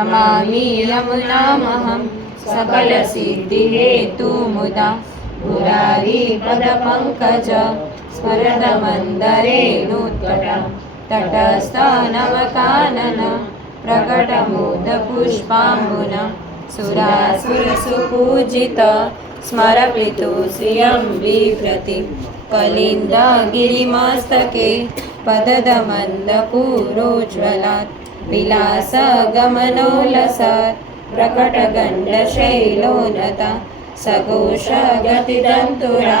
नमामि यमुनामहं सकलसिद्धिहेतुमुदा मुरारिपदपङ्कज स्फुरदमन्दरेणुत्कटं तटस्थनवकानन प्रकटमोदपुष्पाम्बुना सुरासुरसुपूजित स्मरपितु श्रियं बिभ्रति कलिन्दगिरिमस्तके पददमन्दपूरोज्ज्वलात् विलासगमनोल्लसात् प्रकटगण्डशैलोन्नता सघोषगतिदन्तुरा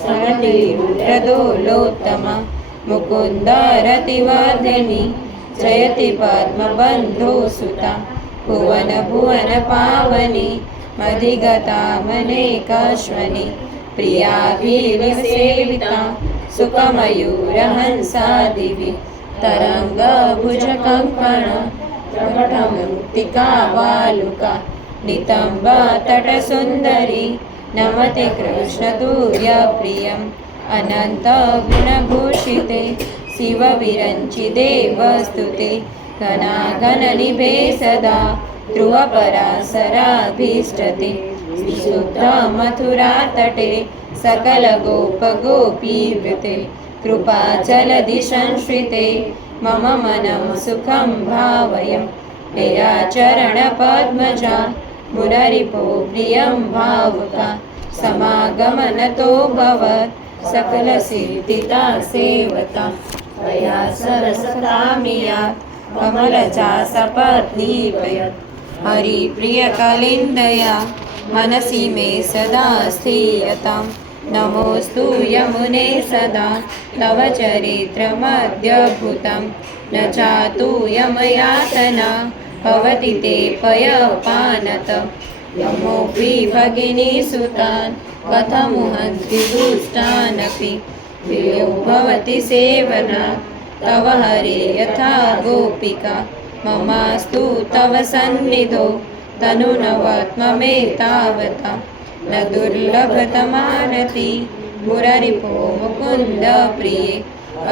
स्मरतिरुद्रदोलोत्तमा मुकुन्दरतिवर्धिनी जयति पद्मबन्धुसुता भुवनपावनी मधिगता मनेकाश्वनी प्रियाभिसेविता सुखमयूरहंसादिभिः तरङ्गभुजकङ्कण प्रकटमुक्तिकावालुका नितम्बतटसुन्दरी नमते कृष्णतुर्यप्रियम् अनन्तगुणभूषिते शिवविरञ्चिते वस्तुते घनाघननिभे सदा ध्रुवपराशराभीष्टते शुद्धमथुरातटे सकलगोपगोपीवृते कृपाचलधि संश्रिते मम मनं सुखं भावयं प्रियाचरणपद्मजा मुरारिपो प्रियं भावुका समागमनतो भवत् सकलसिद्धिता सेवता त्वया सरसतामिया कमलजा सपत्नीपयत् हरिप्रियकलिन्दया मनसि मे सदा स्थीयताम् नमोऽस्तु यमुने सदा तव चरित्रमद्यभुतं न चातु यमयातना भवति ते पयपानत यमोऽपि भगिनीसुतान् कथमुहन्ति दुष्टानपि प्रियो भवति सेवना तव हरे यथा गोपिका ममास्तु तव सन्निधौ तनुनवत्ममेतावता न दुर्लभतमानति मुरारिपो मुकुन्द प्रिये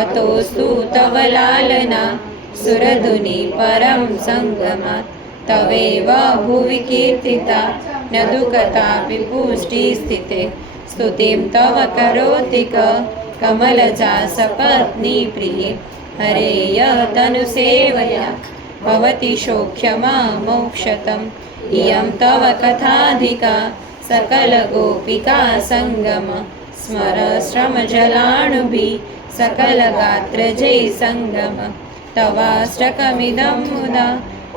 अतोऽस्तु तव लालना सुरधुनि परं सङ्गमात् तवेव भुवि कीर्तिता न दुःखतापि पुष्टिस्थिते स्तुतिं तव करोति कमलजा सपत्नी प्रिये हरेय तनुसेवया भवति शोक्यमा मोक्षतम् इयं तव कथाधिका सकलगोपिका सङ्गम स्मर श्रमजलाणुभिः सकलगात्रजै सङ्गम तवाष्टकमिदं मुदा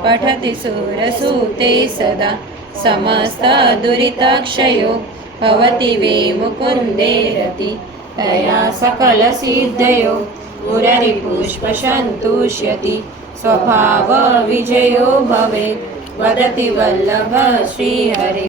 पठति सुरसूते सदा समस्तदुरितक्षयो भवति वे मुकुन्दे रति तया सकलसिद्धयो मुरारिपुष्पसन्तुष्यति स्वभावविजयो भवेत् वदति वल्लभ श्रीहरे।